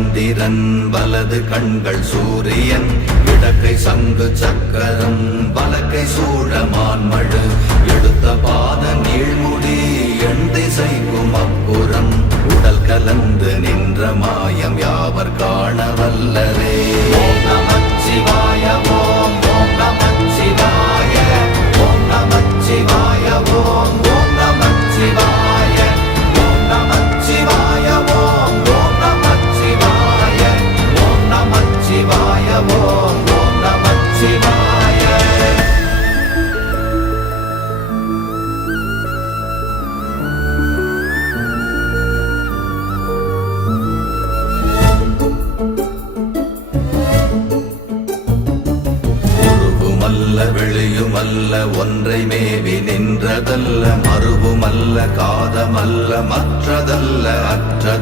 சந்திரன் வலது கண்கள் சூரியன் இடக்கை சங்கு சக்கரம் வலக்கை சூழமான்மழு எடுத்த பாத நீழ்முடி எண் திசைக்கும் அப்புறம் உடல் கலந்து நின்ற மாயம் யாவர் காண வல்லரே. ஓம் நமச்சிவாய ஓம் ஓம் நமச்சிவாய ஓம் நமச்சிவாய ஓம் ஓம் நமச்சிவாய ஓம் நமச்சிவாய ஓம் ஓம் நமச்சிவாய ஓம் நமச்சிவாய ஓம் ஓம் நமச்சிவாய. வெளியுமல்ல ஒன்றை மேவி நின்றதல்ல மறுவுமல்ல காதமல்ல மற்றதல்ல அற்றதல்ல